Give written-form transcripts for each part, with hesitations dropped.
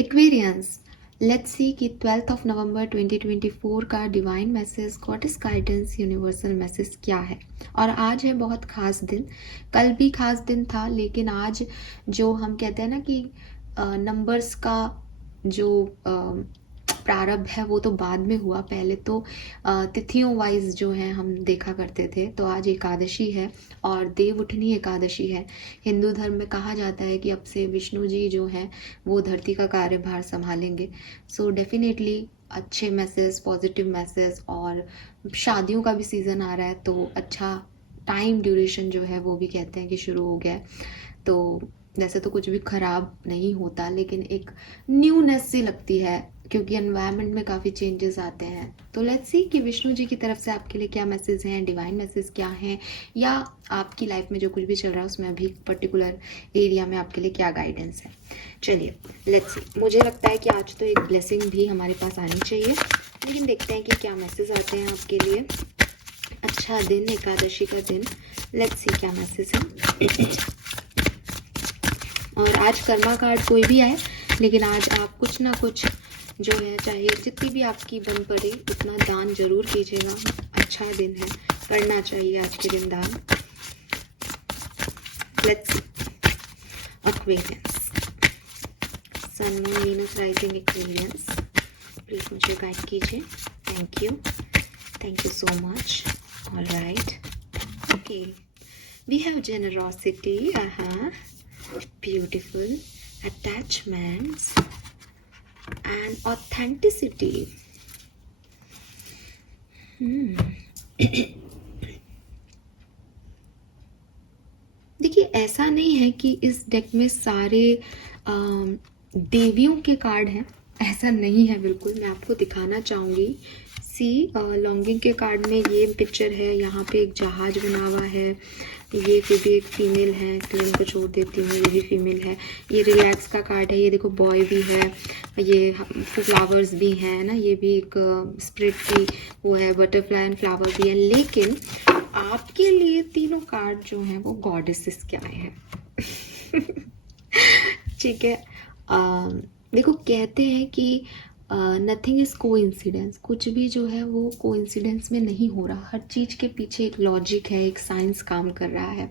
Aquarians, let's see कि 12 नवंबर 2024 का divine message, goddess guidance, universal message क्या है। और आज है बहुत ख़ास दिन। कल भी ख़ास दिन था, लेकिन आज जो हम कहते हैं ना कि नंबर्स का जो प्रारंभ है वो तो बाद में हुआ। पहले तो तिथियों वाइज जो है हम देखा करते थे। तो आज एकादशी है और देव उठनी एकादशी है। हिंदू धर्म में कहा जाता है कि अब से विष्णु जी जो हैं वो धरती का कार्यभार संभालेंगे। सो डेफिनेटली अच्छे मैसेज, पॉजिटिव मैसेज, और शादियों का भी सीज़न आ रहा है तो अच्छा टाइम ड्यूरेशन जो है वो भी कहते हैं कि शुरू हो गया है। तो वैसे तो कुछ भी ख़राब नहीं होता, लेकिन एक न्यूनेस सी लगती है क्योंकि एनवायरनमेंट में काफ़ी चेंजेस आते हैं। तो लेट्स सी कि विष्णु जी की तरफ से आपके लिए क्या मैसेज हैं, डिवाइन मैसेज क्या हैं, या आपकी लाइफ में जो कुछ भी चल रहा है उसमें अभी पर्टिकुलर एरिया में आपके लिए क्या गाइडेंस है। चलिए लेट्स सी। मुझे लगता है कि आज तो एक ब्लेसिंग भी हमारे पास आनी चाहिए, लेकिन देखते हैं कि क्या मैसेज आते हैं आपके लिए। अच्छा दिन, एकादशी का दिन, लेट्स सी क्या मैसेज है। और आज कर्मा कार्ड कोई भी आए, लेकिन आज आप कुछ ना कुछ जो है, चाहे जितनी भी आपकी बन पड़े उतना दान जरूर कीजिएगा। अच्छा दिन है, करना चाहिए आज के दिन दान। Let's Aquarians, sun moon Venus rising Aquarians, please मुझे गाइड कीजिए। Thank you so much. Alright, okay, we have generosity, beautiful, attachments and authenticity. देखिए, ऐसा नहीं है कि इस डेक में सारे देवियों के कार्ड हैं, ऐसा नहीं है बिल्कुल। मैं आपको दिखाना चाहूँगी। सी लॉन्गिंग के कार्ड में ये पिक्चर है, यहाँ पे एक जहाज बना हुआ है, ये फिर भी एक फीमेल है, इसलिए इनको छोड़ देती हूँ, ये भी फीमेल है। ये रिलैक्स का कार्ड है, ये देखो बॉय भी है, ये फ्लावर्स भी हैं ना, ये भी एक स्प्रिट की वो है, बटरफ्लाई एंड फ्लावर भी है। लेकिन आपके लिए तीनों कार्ड जो हैं वो गॉडेसेस के आए हैं। ठीक है, देखो कहते हैं कि नथिंग इज कोइंसिडेंस, कुछ भी जो है वो कोइंसिडेंस में नहीं हो रहा, हर चीज़ के पीछे एक लॉजिक है, एक साइंस काम कर रहा है।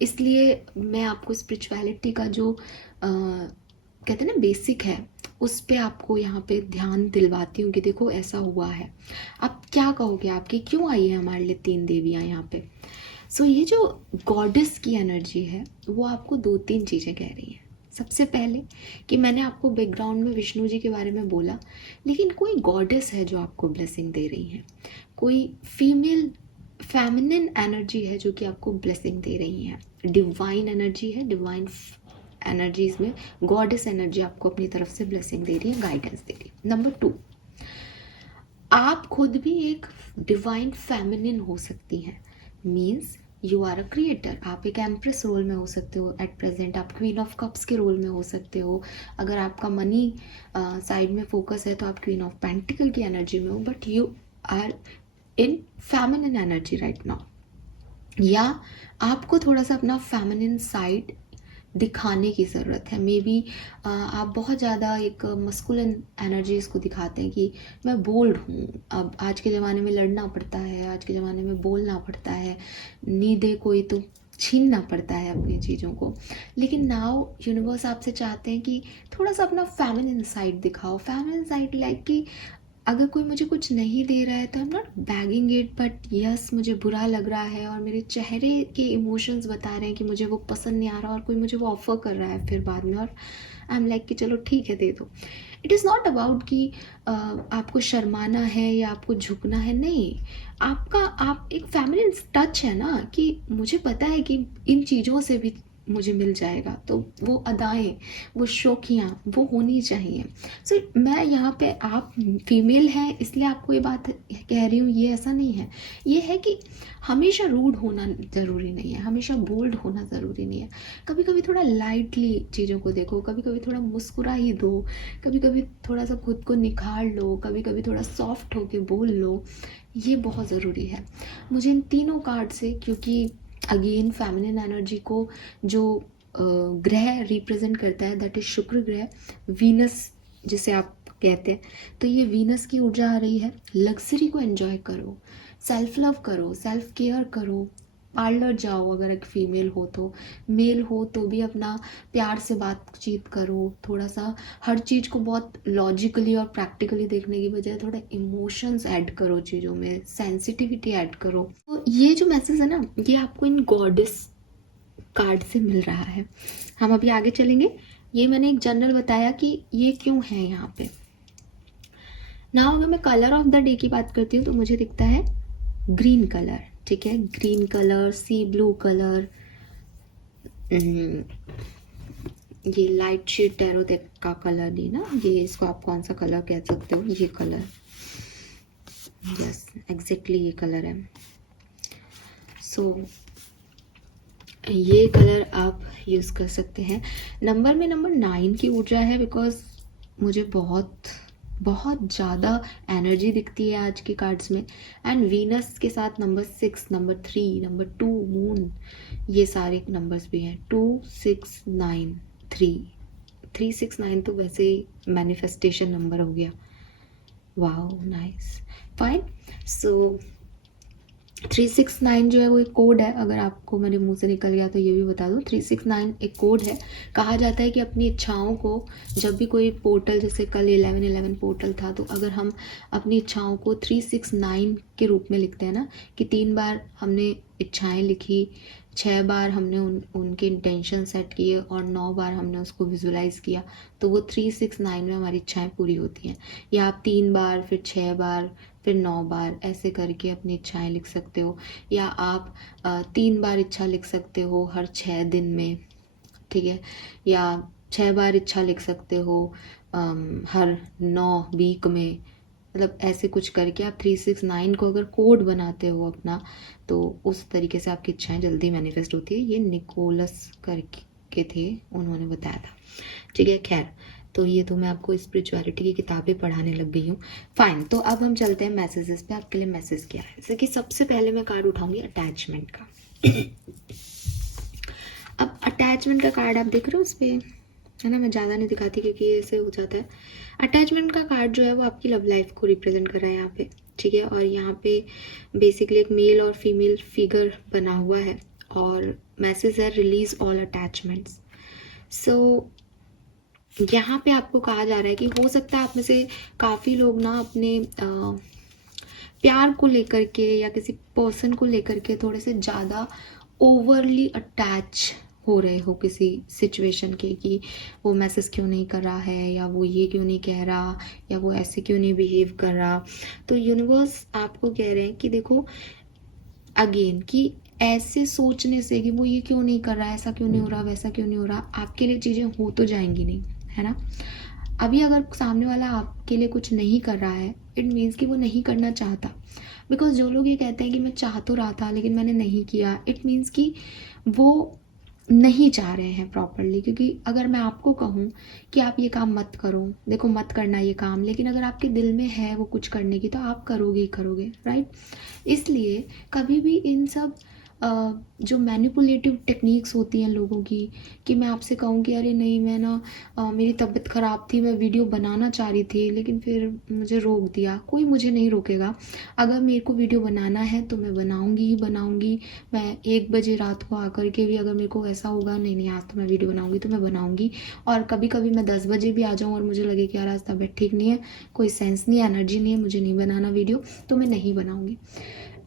इसलिए मैं आपको स्पिरिचुअलिटी का जो कहते हैं ना बेसिक है, उस पे आपको यहाँ पे ध्यान दिलवाती हूँ कि देखो ऐसा हुआ है। आप क्या कहोगे, आपकी क्यों आई है हमारे लिए 3 देवियाँ यहाँ पे। सो ये जो गॉडेस की एनर्जी है वो आपको 2-3 चीज़ें कह रही हैं। सबसे पहले कि मैंने आपको बैकग्राउंड में विष्णु जी के बारे में बोला, लेकिन कोई गॉडेस है जो आपको ब्लेसिंग दे रही है, कोई फीमेल फेमिनिन एनर्जी है जो कि आपको ब्लेसिंग दे रही है। डिवाइन एनर्जी है, डिवाइन एनर्जीज में गॉडेस एनर्जी आपको अपनी तरफ से ब्लेसिंग दे रही है, गाइडेंस दे रही है। नंबर 2, आप खुद भी एक डिवाइन फेमिनिन हो सकती हैं। Means you are a creator. आप एक एम्प्रेस रोल में हो सकते हो एट प्रेजेंट, आप क्वीन ऑफ कप्स के रोल में हो सकते हो। अगर आपका मनी साइड में फोकस है तो आप क्वीन ऑफ पेंटिकल की एनर्जी में हो, but you are in feminine energy right now. या आपको थोड़ा सा अपना फेमिनिन साइड दिखाने की ज़रूरत है। मे बी आप बहुत ज़्यादा एक मस्कुलिन एनर्जीज को दिखाते हैं कि मैं बोल्ड हूँ। अब आज के ज़माने में लड़ना पड़ता है, आज के ज़माने में बोलना पड़ता है, नींदे कोई तो छीनना पड़ता है अपनी चीज़ों को। लेकिन नाउ यूनिवर्स आपसे चाहते हैं कि थोड़ा सा अपना फेमिनिन साइड दिखाओ। फेमिनिन साइड लाइक कि अगर कोई मुझे कुछ नहीं दे रहा है तो I am not bagging it, but yes मुझे बुरा लग रहा है और मेरे चेहरे के इमोशंस बता रहे हैं कि मुझे वो पसंद नहीं आ रहा, और कोई मुझे वो ऑफर कर रहा है फिर बाद में, और आई एम लाइक कि चलो ठीक है दे दो। इट इज़ नॉट अबाउट कि आपको शर्माना है या आपको झुकना है, नहीं। आपका आप एक फैमिली टच है ना, कि मुझे पता है कि इन चीज़ों से भी मुझे मिल जाएगा, तो वो अदाएं, वो शौकियाँ वो होनी चाहिए। सो मैं यहाँ पे, आप फीमेल हैं इसलिए आपको ये बात कह रही हूँ, ये ऐसा नहीं है। ये है कि हमेशा रूड होना ज़रूरी नहीं है, हमेशा बोल्ड होना ज़रूरी नहीं है। कभी कभी थोड़ा लाइटली चीज़ों को देखो, कभी कभी थोड़ा मुस्कुरा ही दो, कभी कभी थोड़ा सा खुद को निखार लो, कभी कभी थोड़ा सॉफ्ट होके बोल लो, ये बहुत ज़रूरी है। मुझे इन तीनों कार्ड से, क्योंकि अगेन फेमिनिन एनर्जी को जो ग्रह रिप्रेजेंट करता है दैट इज शुक्र ग्रह, वीनस जिसे आप कहते हैं, तो ये वीनस की ऊर्जा आ रही है। लग्जरी को एंजॉय करो, सेल्फ लव करो, सेल्फ केयर करो, पार्लर जाओ अगर एक फीमेल हो तो, मेल हो तो भी अपना प्यार से बातचीत करो, थोड़ा सा हर चीज़ को बहुत लॉजिकली और प्रैक्टिकली देखने की बजाय थोड़ा इमोशंस ऐड करो चीज़ों में, सेंसिटिविटी ऐड करो। तो ये जो मैसेज है ना, ये आपको इन गॉडेस कार्ड से मिल रहा है। हम अभी आगे चलेंगे। ये मैंने एक जनरल बताया कि ये क्यों है यहाँ पे। नाउ अगर मैं कलर ऑफ द डे की बात करती हूँ तो मुझे दिखता है ग्रीन कलर, ठीक है, ग्रीन कलर, सी ब्लू कलर, ये लाइट शेड टैरो डेक का कलर नहीं ना, ये इसको आप कौन सा कलर कह सकते हो, ये कलर, यस एग्जैक्टली ये कलर है। सो ये कलर आप यूज़ कर सकते हैं। नंबर में नंबर 9 की ऊर्जा है, बिकॉज मुझे बहुत बहुत ज़्यादा एनर्जी दिखती है आज के कार्ड्स में। एंड वीनस के साथ नंबर 6, नंबर 3, नंबर 2, मून, ये सारे नंबर्स भी हैं। 2, 6, 9, 3, 3, 6, 9 तो वैसे ही मैनिफेस्टेशन नंबर हो गया। Wow nice, fine. सो 369 जो है वो एक कोड है, अगर आपको मेरे मुंह से निकल गया तो ये भी बता दूं। 369 एक कोड है। कहा जाता है कि अपनी इच्छाओं को, जब भी कोई पोर्टल, जैसे कल 11/11 पोर्टल था, तो अगर हम अपनी इच्छाओं को 369 के रूप में लिखते हैं ना, कि 3 बार हमने इच्छाएं लिखी, 6 बार हमने उनके इंटेंशन सेट किए और 9 बार हमने उसको विजुलाइज किया, तो वो 369 में हमारी इच्छाएं पूरी होती हैं। या आप 3 बार, फिर 6 बार, फिर 9 बार ऐसे करके अपनी इच्छाएं लिख सकते हो। या आप 3 बार इच्छा लिख सकते हो हर 6 दिन में, ठीक है। या 6 बार इच्छा लिख सकते हो हर 9 वीक में, मतलब ऐसे कुछ करके आप 369 को अगर कोड बनाते हो अपना, तो उस तरीके से आपकी इच्छाएं जल्दी मैनिफेस्ट होती है। ये निकोलस करके थे, उन्होंने बताया था, ठीक है। खैर, तो ये तो मैं आपको स्पिरिचुअलिटी की किताबें पढ़ाने लग गई हूँ। फाइन, तो अब हम चलते हैं मैसेजेस पे। आपके लिए मैसेज क्या है, जैसे कि सबसे पहले मैं कार्ड उठाऊंगी अटैचमेंट का। अब अटैचमेंट का कार्ड आप देख रहे हो उस पर, है ना, मैं ज़्यादा नहीं दिखाती क्योंकि ये ऐसे हो जाता है। अटैचमेंट का कार्ड जो है वो आपकी लव लाइफ को रिप्रेजेंट कर रहा है यहाँ पे, ठीक है। और यहाँ पे बेसिकली एक मेल और फीमेल फिगर बना हुआ है और मैसेज है रिलीज ऑल अटैचमेंट्स। सो यहाँ पे आपको कहा जा रहा है कि हो सकता है आप में से काफ़ी लोग ना अपने प्यार को लेकर के या किसी पर्सन को लेकर के थोड़े से ज़्यादा ओवरली अटैच हो रहे हो किसी सिचुएशन के, कि वो मैसेज क्यों नहीं कर रहा है, या वो ये क्यों नहीं कह रहा, या वो ऐसे क्यों नहीं बिहेव कर रहा। तो यूनिवर्स आपको कह रहे हैं कि देखो अगेन, कि ऐसे सोचने से कि वो ये क्यों नहीं कर रहा है, ऐसा क्यों नहीं हो रहा, वैसा क्यों नहीं हो रहा, आपके लिए चीज़ें हो तो जाएंगी नहीं, है ना। अभी अगर सामने वाला आपके लिए कुछ नहीं कर रहा है, इट मीन्स कि वो नहीं करना चाहता। बिकॉज जो लोग ये कहते हैं कि मैं चाह तो रहा था लेकिन मैंने नहीं किया, इट मीन्स कि वो नहीं चाह रहे हैं प्रॉपरली। क्योंकि अगर मैं आपको कहूँ कि आप ये काम मत करो, देखो मत करना ये काम, लेकिन अगर आपके दिल में है वो कुछ करने की, तो आप करोगे ही करोगे, राइट। इसलिए कभी भी इन सब जो मैनिपुलेटिव टेक्निक्स होती हैं लोगों की, कि मैं आपसे कहूँ कि अरे नहीं, मैं ना मेरी तबीयत ख़राब थी, मैं वीडियो बनाना चाह रही थी लेकिन फिर मुझे रोक दिया, कोई मुझे नहीं रोकेगा। अगर मेरे को वीडियो बनाना है तो मैं बनाऊँगी ही बनाऊँगी। मैं 1 बजे रात को आकर के भी अगर मेरे को ऐसा होगा नहीं नहीं आज तो मैं वीडियो बनाऊँगी, तो मैं बनाऊँगी। और कभी कभी मैं 10 बजे भी आ जाऊँ और मुझे लगे कि यार आज तबीयत ठीक नहीं है, कोई सेंस नहीं है, एनर्जी नहीं है, मुझे नहीं बनाना वीडियो, तो मैं नहीं बनाऊँगी।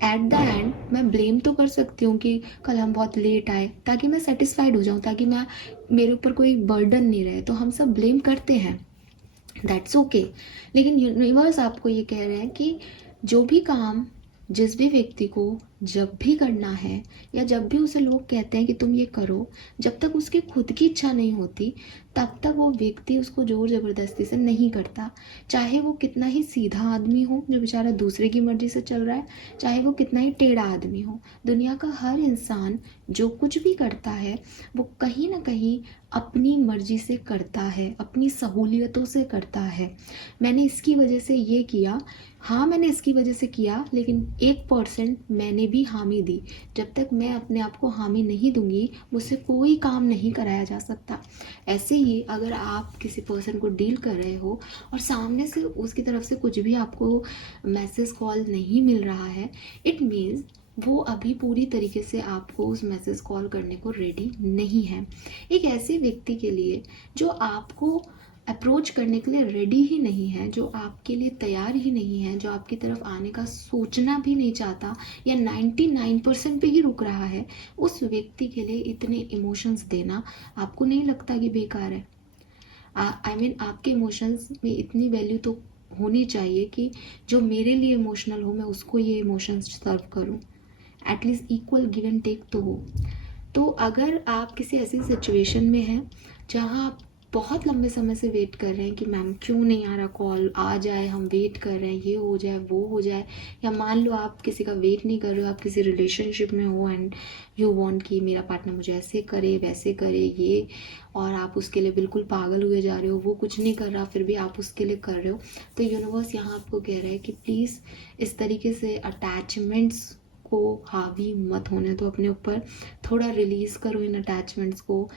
एट द एंड मैं ब्लेम तो कर सकती हूँ कि कल हम बहुत लेट आए, ताकि मैं सेटिस्फाइड हो जाऊँ, ताकि मैं, मेरे ऊपर कोई बर्डन नहीं रहे। तो हम सब ब्लेम करते हैं, दैट्स ओके। लेकिन यूनिवर्स आपको ये कह रहे हैं कि जो भी काम जिस भी व्यक्ति को जब भी करना है, या जब भी उसे लोग कहते हैं कि तुम ये करो, जब तक उसकी खुद की इच्छा नहीं होती तब तक वो व्यक्ति उसको जोर ज़बरदस्ती से नहीं करता। चाहे वो कितना ही सीधा आदमी हो जो बेचारा दूसरे की मर्ज़ी से चल रहा है, चाहे वो कितना ही टेढ़ा आदमी हो, दुनिया का हर इंसान जो कुछ भी करता है वो कहीं ना कहीं अपनी मर्ज़ी से करता है, अपनी सहूलियतों से करता है। मैंने इसकी वजह से ये किया, हाँ मैंने इसकी वजह से किया, लेकिन 1% मैंने भी हामी दी, जब तक मैं अपने आप को हामी नहीं दूंगी मुझसे कोई काम नहीं कराया जा सकता। ऐसे ही अगर आप किसी पर्सन को डील कर रहे हो और सामने से उसकी तरफ से कुछ भी आपको मैसेज कॉल नहीं मिल रहा है, इट मीन्स वो अभी पूरी तरीके से आपको उस मैसेज कॉल करने को रेडी नहीं है। एक ऐसे व्यक्ति के लिए जो आपको अप्रोच करने के लिए रेडी ही नहीं है, जो आपके लिए तैयार ही नहीं है, जो आपकी तरफ आने का सोचना भी नहीं चाहता या 99% पे ही रुक रहा है, उस व्यक्ति के लिए इतने इमोशंस देना आपको नहीं लगता कि बेकार है? आई मीन आपके इमोशंस में इतनी वैल्यू तो होनी चाहिए कि जो मेरे लिए इमोशनल हो मैं उसको ये इमोशंस सर्व करूं। At least equal give and take तो हो। तो अगर आप किसी ऐसी सिचुएशन में हैं जहां आप बहुत लंबे समय से वेट कर रहे हैं कि मैम क्यों नहीं आ रहा कॉल, आ जाए, हम वेट कर रहे हैं, ये हो जाए वो हो जाए, या मान लो आप किसी का वेट नहीं कर रहे हो, आप किसी रिलेशनशिप में हो एंड यू वांट कि मेरा पार्टनर मुझे ऐसे करे वैसे करे ये, और आप उसके लिए बिल्कुल पागल हुए जा रहे हो, वो कुछ नहीं कर रहा फिर भी आप उसके लिए कर रहे हो, तो यूनिवर्स यहाँ आपको कह रहा है कि प्लीज़ इस तरीके से अटैचमेंट्स को हावी मत होने दो अपने ऊपर, थोड़ा रिलीज़ करो इन अटैचमेंट्स को।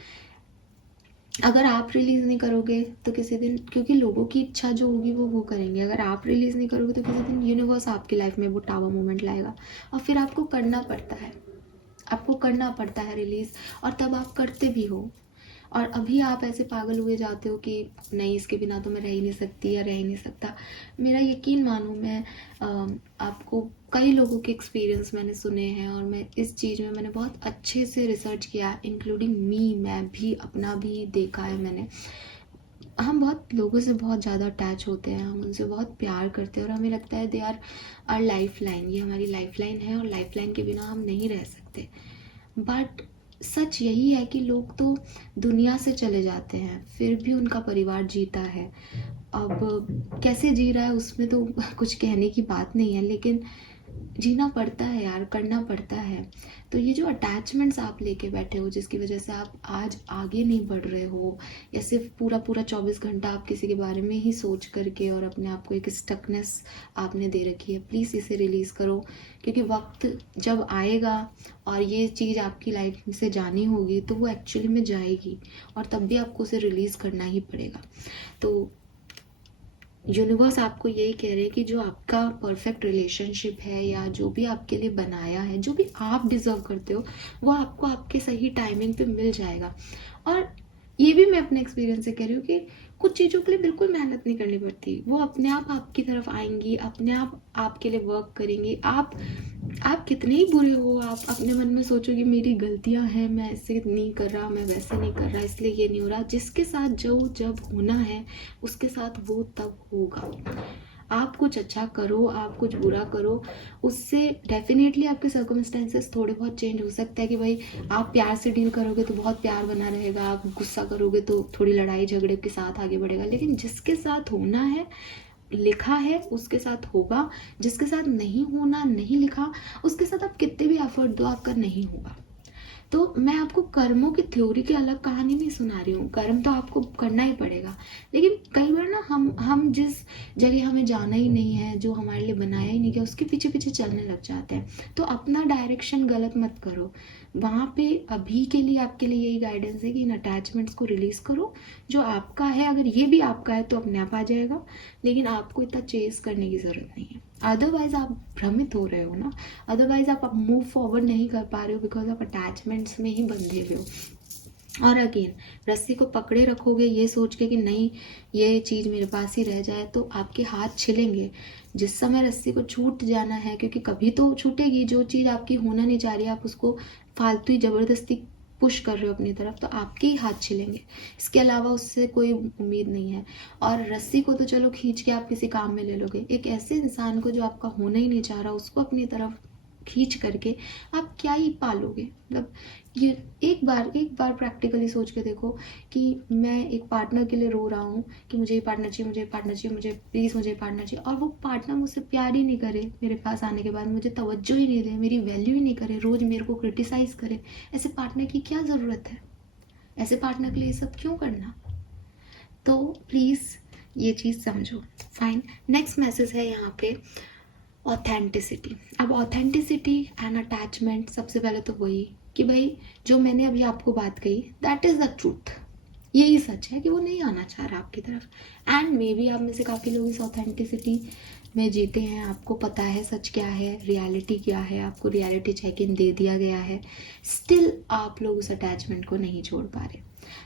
अगर आप रिलीज़ नहीं करोगे तो किसी दिन, क्योंकि लोगों की इच्छा जो होगी वो करेंगे, अगर आप रिलीज़ नहीं करोगे तो किसी दिन यूनिवर्स आपकी लाइफ में वो टावर मोमेंट लाएगा और फिर आपको करना पड़ता है रिलीज़, और तब आप करते भी हो। और अभी आप ऐसे पागल हुए जाते हो कि नहीं इसके बिना तो मैं रह ही नहीं सकती या रह ही नहीं सकता। मेरा यकीन मानो, मैं आपको कई लोगों के एक्सपीरियंस मैंने सुने हैं और मैं इस चीज़ में मैंने बहुत अच्छे से रिसर्च किया, इंक्लूडिंग मैं भी अपना भी देखा है मैंने। हम बहुत लोगों से बहुत ज़्यादा अटैच होते हैं, हम उनसे बहुत प्यार करते हैं और हमें लगता है they are our life line, ये हमारी लाइफ लाइन है और लाइफ लाइन के बिना हम नहीं रह सकते। बट सच यही है कि लोग तो दुनिया से चले जाते हैं फिर भी उनका परिवार जीता है। अब कैसे जी रहा है उसमें तो कुछ कहने की बात नहीं है, लेकिन जीना पड़ता है यार, करना पड़ता है। तो ये जो अटैचमेंट्स आप लेके बैठे हो जिसकी वजह से आप आज आगे नहीं बढ़ रहे हो, या सिर्फ पूरा 24 घंटा आप किसी के बारे में ही सोच करके और अपने आप को एक स्टकनेस आपने दे रखी है, प्लीज़ इसे रिलीज़ करो। क्योंकि वक्त जब आएगा और ये चीज़ आपकी लाइफ से जानी होगी तो वो एक्चुअली में जाएगी, और तब भी आपको उसे रिलीज़ करना ही पड़ेगा। तो यूनिवर्स आपको यही कह रहे हैं कि जो आपका परफेक्ट रिलेशनशिप है या जो भी आपके लिए बनाया है, जो भी आप डिज़र्व करते हो, वो आपको आपके सही टाइमिंग पे मिल जाएगा। और ये भी मैं अपने एक्सपीरियंस से कह रही हूँ कि कुछ चीज़ों के लिए बिल्कुल मेहनत नहीं करनी पड़ती, वो अपने आप आपकी तरफ आएंगी, अपने आप आपके लिए वर्क करेंगी। आप कितने ही बुरे हो, आप अपने मन में सोचोगे मेरी गलतियां हैं, मैं ऐसे नहीं कर रहा, मैं वैसे नहीं कर रहा, इसलिए ये नहीं हो रहा। जिसके साथ जो जब होना है उसके साथ वो तब होगा। आप कुछ अच्छा करो, आप कुछ बुरा करो, उससे डेफिनेटली आपके सर्कमस्टेंसेस थोड़े बहुत चेंज हो सकता है कि भाई आप प्यार से डील करोगे तो बहुत प्यार बना रहेगा, आप गुस्सा करोगे तो थोड़ी लड़ाई झगड़े के साथ आगे बढ़ेगा, लेकिन जिसके साथ होना है लिखा है उसके साथ होगा, जिसके साथ नहीं होना नहीं लिखा उसके साथ आप कितने भी एफर्ट दो आपका नहीं होगा। तो मैं आपको कर्मों की थ्योरी की अलग कहानी नहीं सुना रही हूँ, कर्म तो आपको करना ही पड़ेगा, लेकिन कई बार ना हम जिस जगह हमें जाना ही नहीं है, जो हमारे लिए बनाया ही नहीं गया, उसके पीछे पीछे चलने लग जाते हैं। तो अपना डायरेक्शन गलत मत करो, वहाँ पे अभी के लिए आपके लिए यही गाइडेंस है कि इन अटैचमेंट्स को रिलीज़ करो। जो आपका है अगर ये भी आपका है तो अपने आप आ जाएगा, लेकिन आपको इतना चेस करने की ज़रूरत नहीं है। अदरवाइज आप भ्रमित हो रहे हो ना, अदरवाइज आप मूव फॉरवर्ड नहीं कर पा रहे हो बिकॉज आप अटैचमेंट्स में ही बंधे हुए हो। और अगेन रस्सी को पकड़े रखोगे ये सोच के कि नहीं ये चीज़ मेरे पास ही रह जाए, तो आपके हाथ छिलेंगे। जिस समय रस्सी को छूट जाना है, क्योंकि कभी तो छूटेगी, जो चीज़ आपकी होना नहीं चाह रही आप उसको फालतू ही ज़बरदस्ती पुश कर रहे हो अपनी तरफ, तो आपके ही हाथ छिलेंगे, इसके अलावा उससे कोई उम्मीद नहीं है। और रस्सी को तो चलो खींच के आप किसी काम में ले लोगे, एक ऐसे इंसान को जो आपका होना ही नहीं चाह रहा उसको अपनी तरफ खींच करके आप क्या ही पालोगे। मतलब ये एक बार प्रैक्टिकली सोच के देखो कि मैं एक पार्टनर के लिए रो रहा हूँ कि मुझे ये पार्टनर चाहिए, मुझे पार्टनर चाहिए, मुझे प्लीज़ मुझे पार्टनर चाहिए, और वो पार्टनर मुझसे प्यार ही नहीं करे, मेरे पास आने के बाद मुझे तवज्जो ही नहीं दे, मेरी वैल्यू ही नहीं करे, रोज़ मेरे को क्रिटिसाइज करे। ऐसे पार्टनर की क्या ज़रूरत है? ऐसे पार्टनर के लिए सब क्यों करना? तो प्लीज़ ये चीज़ समझो। फाइन, नेक्स्ट मैसेज है यहाँ पे, ऑथेंटिसिटी। अब ऑथेंटिसिटी एंड अटैचमेंट, सबसे पहले तो वही कि भाई जो मैंने अभी आपको बात कही दैट इज़ द ट्रूथ, यही सच है कि वो नहीं आना चाह रहा आपकी तरफ। एंड मे बी आप में से काफ़ी लोग इस ऑथेंटिसिटी में जीते हैं, आपको पता है सच क्या है, रियलिटी क्या है, आपको रियलिटी चेक इन दे दिया गया है, स्टिल आप लोग उस अटैचमेंट को नहीं छोड़ पा रहे।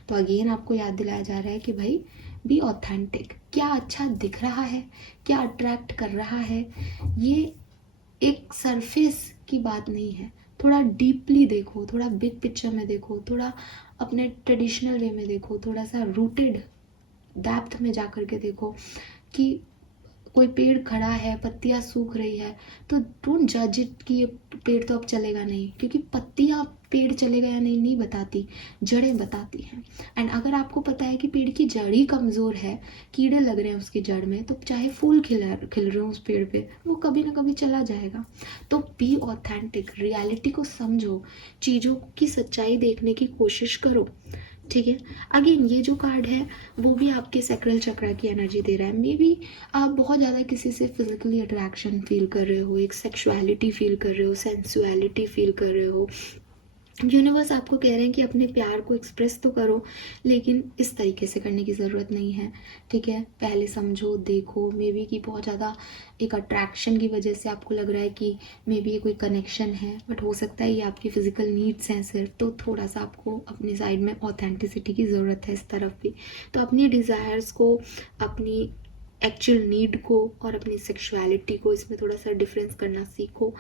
तो अगेन आपको याद दिलाया जा रहा है कि भाई बी ऑथेंटिक। क्या अच्छा दिख रहा है, क्या अट्रैक्ट कर रहा है, ये एक सरफेस की बात नहीं है। थोड़ा डीपली देखो, थोड़ा बिग पिक्चर में देखो, थोड़ा अपने ट्रेडिशनल वे में देखो, थोड़ा सा रूटेड डेप्थ में जा कर के देखो कि कोई पेड़ खड़ा है, पत्तियां सूख रही है, तो डोंट जज इट कि ये पेड़ तो अब चलेगा नहीं, क्योंकि पत्तियां पेड़ चलेगा या नहीं नहीं बताती, जड़ें बताती हैं। एंड अगर आपको पता है कि पेड़ की जड़ ही कमज़ोर है, कीड़े लग रहे हैं उसकी जड़ में, तो चाहे फूल खिल रहे हो उस पेड़ पे, वो कभी ना कभी चला जाएगा। तो बी ऑथेंटिक, रियलिटी को समझो, चीज़ों की सच्चाई देखने की कोशिश करो, ठीक है। अगेन ये जो कार्ड है वो भी आपके सैक्रल चक्रा की एनर्जी दे रहा है। मे बी आप बहुत ज़्यादा किसी से फिजिकली अट्रैक्शन फील कर रहे हो, एक सेक्सुअलिटी फील कर रहे हो, सेंसुअलिटी फील कर रहे हो। यूनिवर्स आपको कह रहे हैं कि अपने प्यार को एक्सप्रेस तो करो, लेकिन इस तरीके से करने की ज़रूरत नहीं है, ठीक है। पहले समझो, देखो, मे बी कि बहुत ज़्यादा एक अट्रैक्शन की वजह से आपको लग रहा है कि मे बी ये कोई कनेक्शन है, बट हो सकता है ये आपकी फ़िज़िकल नीड्स हैं सिर्फ। तो थोड़ा सा आपको अपनी साइड में ऑथेंटिसिटी की ज़रूरत है इस तरफ भी। तो अपनी डिज़ायर्स को, अपनी एक्चुअल नीड को और अपनी सेक्सुअलिटी को, इसमें थोड़ा सा डिफरेंस करना सीखो।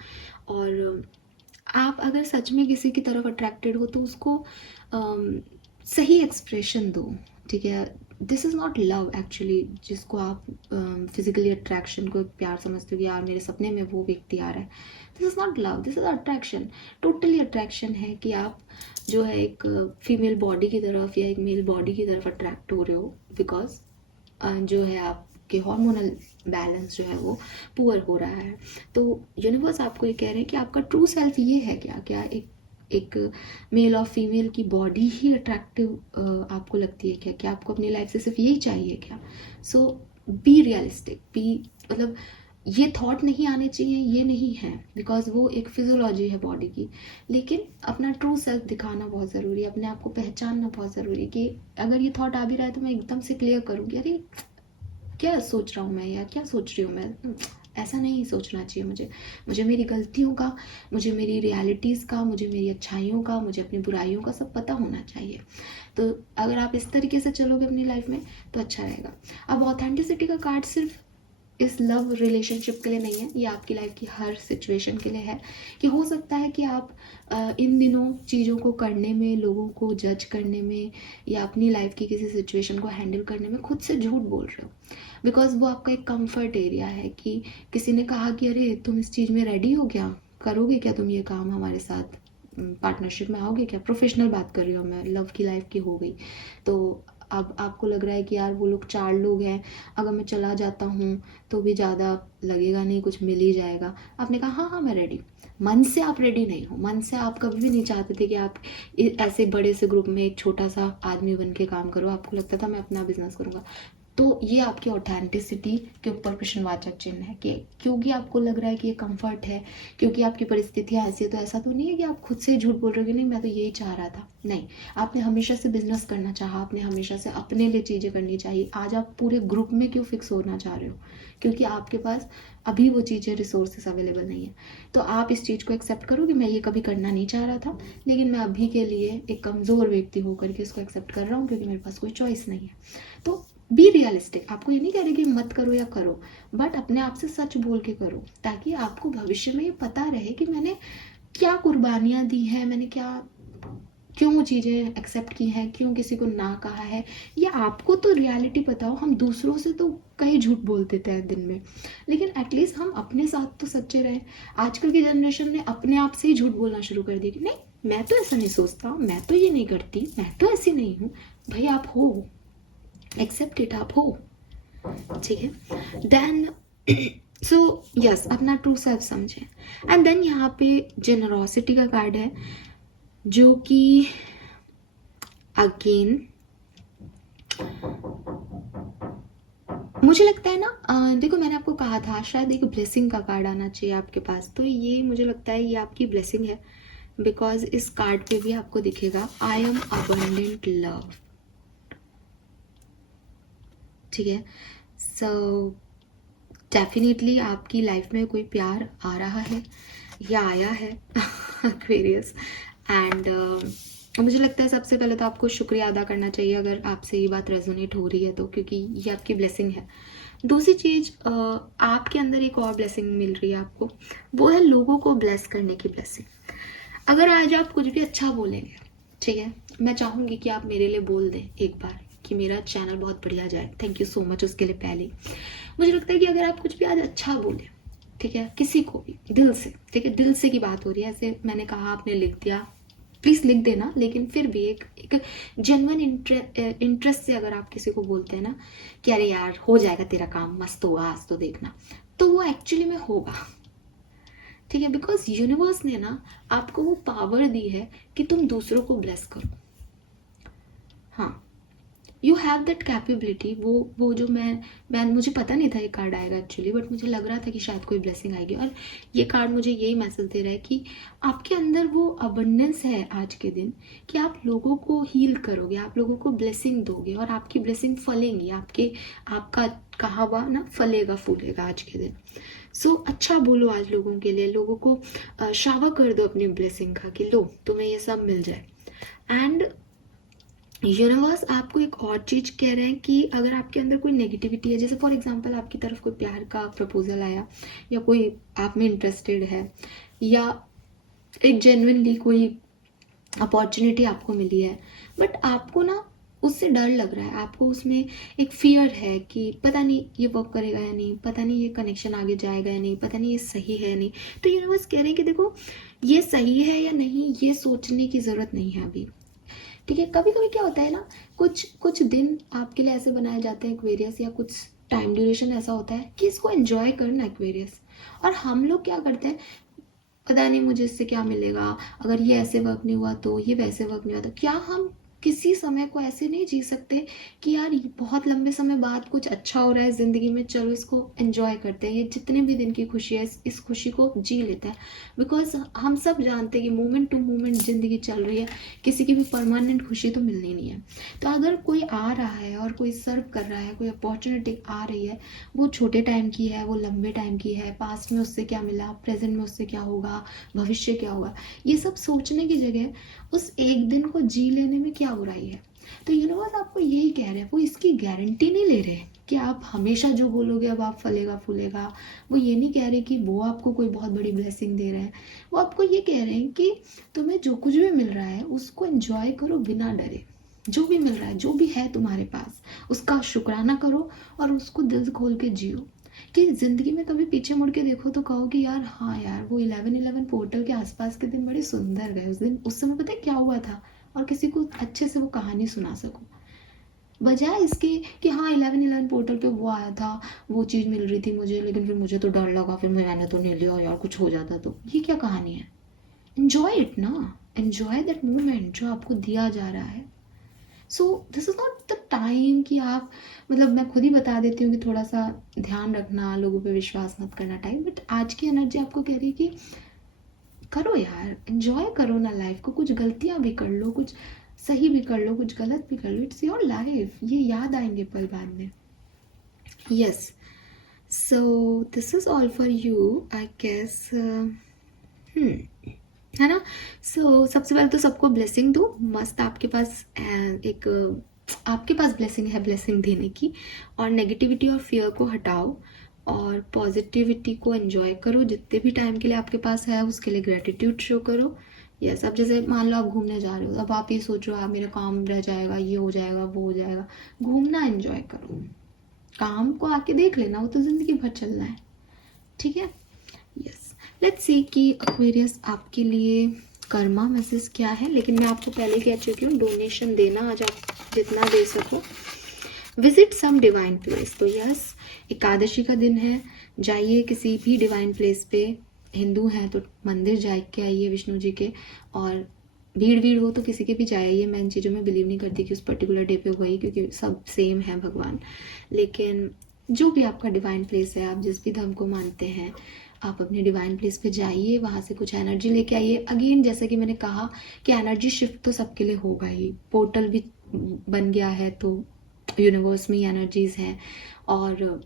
और आप अगर सच में किसी की तरफ अट्रैक्टेड हो तो उसको सही एक्सप्रेशन दो, ठीक है। This is not love actually, जिसको आप फिजिकली अट्रैक्शन को एक प्यार समझते हो कि यार मेरे सपने में वो व्यक्ति आ रहा है, this is not love, this is attraction. Totally attraction है कि आप जो है एक फीमेल बॉडी की तरफ या एक मेल बॉडी की तरफ अट्रैक्ट हो रहे हो, बिकॉज जो है आपके हार्मोनल बैलेंस जो है वो पुअर हो रहा है। तो यूनिवर्स आपको ये कह रहे हैं कि आपका ट्रू सेल्फ ये है क्या, क्या एक मेल और फीमेल की बॉडी ही अट्रैक्टिव आपको लगती है क्या, क्या आपको अपनी लाइफ से सिर्फ यही चाहिए क्या। सो बी रियलिस्टिक, बी मतलब ये थॉट नहीं आने चाहिए, ये नहीं है, बिकॉज वो एक फिजियोलॉजी है बॉडी की। लेकिन अपना ट्रू सेल्फ दिखाना बहुत ज़रूरी है, अपने आप को पहचानना बहुत ज़रूरी है कि अगर ये थॉट आ भी रहा है तो मैं एकदम से क्लियर करूँगी, अरे क्या सोच रहा हूँ मैं या क्या सोच रही हूँ मैं, ऐसा नहीं सोचना चाहिए। मुझे मेरी गलतियों का, मुझे मेरी रियलिटीज़ का, मुझे मेरी अच्छाइयों का, मुझे अपनी बुराइयों का सब पता होना चाहिए। तो अगर आप इस तरीके से चलोगे अपनी लाइफ में तो अच्छा रहेगा। अब ऑथेंटिसिटी का कार्ड सिर्फ इस लव रिलेशनशिप के लिए नहीं है, ये आपकी लाइफ की हर सिचुएशन के लिए है। कि हो सकता है कि आप इन दिनों चीज़ों को करने में, लोगों को जज करने में, या अपनी लाइफ की किसी सिचुएशन को हैंडल करने में खुद से झूठ बोल रहे हो, बिकॉज वो आपका एक कंफर्ट एरिया है कि किसी ने कहा कि अरे तुम इस चीज़ में रेडी हो क्या, करोगे क्या तुम ये काम हमारे साथ, पार्टनरशिप में आओगे क्या। प्रोफेशनल बात कर रही हूँ मैं, लव की लाइफ की हो गई। तो अब आपको लग रहा है कि यार वो लोग 4 लोग हैं, अगर मैं चला जाता हूँ तो भी ज़्यादा लगेगा नहीं, कुछ मिल ही जाएगा। आपने कहा हाँ हाँ मैं रेडी, मन से आप रेडी नहीं हो, मन से आप कभी भी नहीं चाहते थे कि आप ऐसे बड़े से ग्रुप में एक छोटा सा आदमी बन के काम करो, आपको लगता था मैं अपना बिजनेस करूँगा। तो ये आपकी ऑथेंटिसिटी के ऊपर प्रश्नवाचक चिन्ह है कि क्योंकि आपको लग रहा है कि ये कंफर्ट है, क्योंकि आपकी परिस्थितियाँ ऐसी है, तो ऐसा तो नहीं है कि आप खुद से झूठ बोल रहे हो कि नहीं मैं तो यही चाह रहा था। नहीं, आपने हमेशा से बिजनेस करना चाहा, आपने हमेशा से अपने लिए चीज़ें करनी चाहिए। आज आप पूरे ग्रुप में क्यों फिक्स होना चाह रहे हो, क्योंकि आपके पास अभी वो चीज़ें, रिसोर्सेस अवेलेबल नहीं है। तो आप इस चीज़ को एक्सेप्ट करो कि मैं ये कभी करना नहीं चाह रहा था, लेकिन मैं अभी के लिए एक कमज़ोर व्यक्ति होकर के इसको एक्सेप्ट कर रहा हूँ, क्योंकि मेरे पास कोई चॉइस नहीं है। तो बी रियलिस्टिक, आपको ये नहीं कह रहे कि मत करो या करो, बट अपने आप से सच बोल के करो, ताकि आपको भविष्य में ये पता रहे कि मैंने क्या कुर्बानियाँ दी हैं, मैंने क्या, क्यों चीज़ें एक्सेप्ट की हैं, क्यों किसी को ना कहा है। ये आपको तो रियलिटी पता हो, हम दूसरों से तो कई झूठ बोल देते हैं दिन में, लेकिन एटलीस्ट हम अपने साथ तो सच्चे रहे। आजकल की जनरेशन ने अपने आप से ही झूठ बोलना शुरू कर दिया कि नहीं मैं तो ऐसा नहीं सोचता, मैं तो ये नहीं करती, मैं तो ऐसी नहीं हूँ। भाई आप हो, एक्सेप्ट इट, आप हो, ठीक है। देन सो यस, अपना ट्रू सेल्फ समझें। एंड देन यहाँ पे जेनरोसिटी का कार्ड है, जो कि अगेन मुझे लगता है ना, देखो मैंने आपको कहा था शायद एक ब्लेसिंग का कार्ड आना चाहिए आपके पास, तो ये मुझे लगता है ये आपकी ब्लेसिंग है, बिकॉज इस कार्ड पे भी आपको दिखेगा आई एम अबंडेंट लव। ठीक है, सो डेफिनेटली आपकी लाइफ में कोई प्यार आ रहा है या आया है एक्वेरियस। एंड मुझे लगता है सबसे पहले तो आपको शुक्रिया अदा करना चाहिए अगर आपसे ये बात रेजोनेट हो रही है तो, क्योंकि ये आपकी ब्लेसिंग है। दूसरी चीज़, आपके अंदर एक और ब्लेसिंग मिल रही है आपको, वो है लोगों को ब्लेस करने की ब्लेसिंग। अगर आज आप कुछ भी अच्छा बोलेंगे, ठीक है, मैं चाहूँगी कि आप मेरे लिए बोल दें एक बार कि मेरा चैनल बहुत बढ़िया जाए। थैंक यू सो मच उसके लिए। पहले मुझे लगता है कि अगर आप कुछ भी आज अच्छा बोले, ठीक है, किसी को भी दिल से, ठीक है, दिल से की बात हो रही है, ऐसे मैंने कहा आपने लिख दिया, प्लीज़ लिख देना, लेकिन फिर भी एक जेन्युइन इंटरेस्ट से अगर आप किसी को बोलते हैं ना कि अरे यार हो जाएगा तेरा काम, मस्त होगा आज तो देखना, तो वो एक्चुअली में होगा। ठीक है, बिकॉज यूनिवर्स ने ना आपको वो पावर दी है कि तुम दूसरों को ब्लेस करो। हाँ, यू हैव दैट कैपेबिलिटी। वो जो मैं मुझे पता नहीं था ये कार्ड आएगा एक्चुअली, बट मुझे लग रहा था कि शायद कोई ब्लेसिंग आएगी, और ये कार्ड मुझे यही मैसेज दे रहा है कि आपके अंदर वो अबंडेंस है आज के दिन कि आप लोगों को हील करोगे, आप लोगों को ब्लेसिंग दोगे, और आपकी ब्लेसिंग फलेंगी। आपका कहा हुआ ना फलेगा फूलेगा आज के दिन। सो अच्छा बोलो आज लोगों के लिए, लोगों को शावर कर दो अपनी ब्लेसिंग का कि लो तुम्हें ये सब मिल जाए। एंड यूनिवर्स आपको एक और चीज़ कह रहे हैं कि अगर आपके अंदर कोई नेगेटिविटी है, जैसे फॉर एग्जांपल आपकी तरफ कोई प्यार का प्रपोजल आया, या कोई आप में इंटरेस्टेड है, या एक जेन्युइनली कोई अपॉर्चुनिटी आपको मिली है, बट आपको ना उससे डर लग रहा है, आपको उसमें एक फियर है कि पता नहीं ये वर्क करेगा या नहीं, पता नहीं ये कनेक्शन आगे जाएगा या नहीं, पता नहीं ये सही है या नहीं। तो यूनिवर्स कह रहे हैं कि देखो ये सही है या नहीं ये सोचने की ज़रूरत नहीं है अभी। ठीक है, कभी कभी क्या होता है ना, कुछ दिन आपके लिए ऐसे बनाए जाते हैं एक्वेरियस, या कुछ टाइम ड्यूरेशन ऐसा होता है कि इसको एंजॉय करना एक्वेरियस। और हम लोग क्या करते हैं, पता नहीं मुझे इससे क्या मिलेगा, अगर ये ऐसे वर्क नहीं हुआ तो ये वैसे वर्क नहीं हुआ तो, क्या हम किसी समय को ऐसे नहीं जी सकते कि यार बहुत लंबे समय बाद कुछ अच्छा हो रहा है ज़िंदगी में, चलो इसको एंजॉय करते हैं, ये जितने भी दिन की खुशी है इस खुशी को जी लेते हैं। बिकॉज हम सब जानते हैं कि मोमेंट टू मोमेंट ज़िंदगी चल रही है, किसी की भी परमानेंट खुशी तो मिलनी नहीं है। तो अगर कोई आ रहा है और कोई सर्व कर रहा है, कोई अपॉर्चुनिटी आ रही है, वो छोटे टाइम की है, वो लंबे टाइम की है, पास्ट में उससे क्या मिला, प्रेजेंट में उससे क्या होगा, भविष्य क्या होगा, ये सब सोचने की जगह उस एक दिन को जी लेने में क्या बुराई है। तो यूनिवर्स आपको यही कह रहे हैं, वो इसकी गारंटी नहीं ले रहे कि आप हमेशा जो बोलोगे अब आप फलेगा फूलेगा। वो ये नहीं कह रहे कि वो आपको कोई बहुत बड़ी ब्लेसिंग दे रहे हैं, वो आपको ये कह रहे हैं कि तुम्हें जो कुछ भी मिल रहा है उसको एंजॉय करो बिना डरे। जो भी मिल रहा है, जो भी है तुम्हारे पास, उसका शुक्राना करो और उसको दिल खोल के जियो। कि ज़िंदगी में कभी पीछे मुड़ के देखो तो कहो कि यार हाँ यार वो 11/11 पोर्टल के आसपास के दिन बड़े सुंदर गए, उस दिन उस समय पता है क्या हुआ था, और किसी को अच्छे से वो कहानी सुना सको, बजाय इसके कि हाँ 11/11 पोर्टल पे वो आया था, वो चीज़ मिल रही थी मुझे, लेकिन फिर मुझे तो डर लगा, फिर मैंने तो नहीं लिया यार, कुछ हो जाता तो। ये क्या कहानी है? एन्जॉय इट ना, एन्जॉय दैट मोमेंट जो आपको दिया जा रहा है। सो this is not the time कि आप, मतलब मैं खुद ही बता देती हूँ कि थोड़ा सा ध्यान रखना, लोगों पे विश्वास मत करना टाइम, बट आज की एनर्जी आपको कह रही है कि करो यार, एंजॉय करो ना लाइफ को, कुछ गलतियाँ भी कर लो, कुछ सही भी कर लो, कुछ गलत भी कर लो, इट्स योर लाइफ, ये याद आएंगे पल बाद में। Yes, so this is all for you I guess, है ना। सबसे पहले तो सबको ब्लेसिंग दो, मस्त आपके पास एक आपके पास ब्लेसिंग है ब्लेसिंग देने की, और नेगेटिविटी और फियर को हटाओ और पॉजिटिविटी को एंजॉय करो, जितने भी टाइम के लिए आपके पास है उसके लिए ग्रेटिट्यूड शो करो। यस, अब जैसे मान लो आप घूमने जा रहे हो, अब आप ये सोचो आप मेरा काम रह जाएगा, ये हो जाएगा वो हो जाएगा, घूमना एंजॉय करो, काम को आके देख लेना, वो तो ज़िंदगी भर चलना है। ठीक है, यस, लेट्स सी कि एक्वेरियस आपके लिए कर्मा मैसेज क्या है। लेकिन मैं आपको पहले कह चुकी हूँ डोनेशन देना, आज आप जितना दे सको। विजिट सम डिवाइन प्लेस, तो यस एकादशी का दिन है, जाइए किसी भी डिवाइन प्लेस पे, हिंदू हैं तो मंदिर जा के आइए विष्णु जी के, और भीड़ हो तो किसी के भी जाइए। मैं इन चीज़ों में बिलीव नहीं करती कि उस पर्टिकुलर डे पे हुआ ही, क्योंकि सब सेम है भगवान। लेकिन जो भी आपका डिवाइन प्लेस है, आप जिस भी धर्म को मानते हैं, आप अपने डिवाइन प्लेस पे जाइए, वहाँ से कुछ एनर्जी लेके आइए। अगेन जैसे कि मैंने कहा कि एनर्जी शिफ्ट तो सबके लिए होगा ही, पोर्टल भी बन गया है तो यूनिवर्स में ही एनर्जीज हैं। और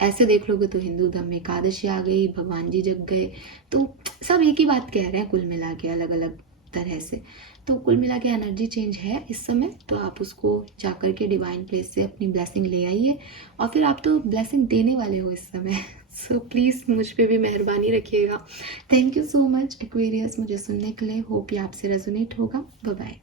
ऐसे देख लोगे तो हिंदू धर्म में एकादशी आ गई, भगवान जी जग गए, तो सब एक ही बात कह रहे हैं कुल मिला के, अलग अलग तरह से। तो कुल मिला के एनर्जी चेंज है इस समय, तो आप उसको जाकर के डिवाइन प्लेस से अपनी ब्लेसिंग ले आइए, और फिर आप तो ब्लेसिंग देने वाले हो इस समय। सो प्लीज़ मुझ पे भी मेहरबानी रखिएगा। Thank you so much Aquarius मुझे सुनने के लिए। होप ये आपसे रेजोनेट होगा। Bye bye.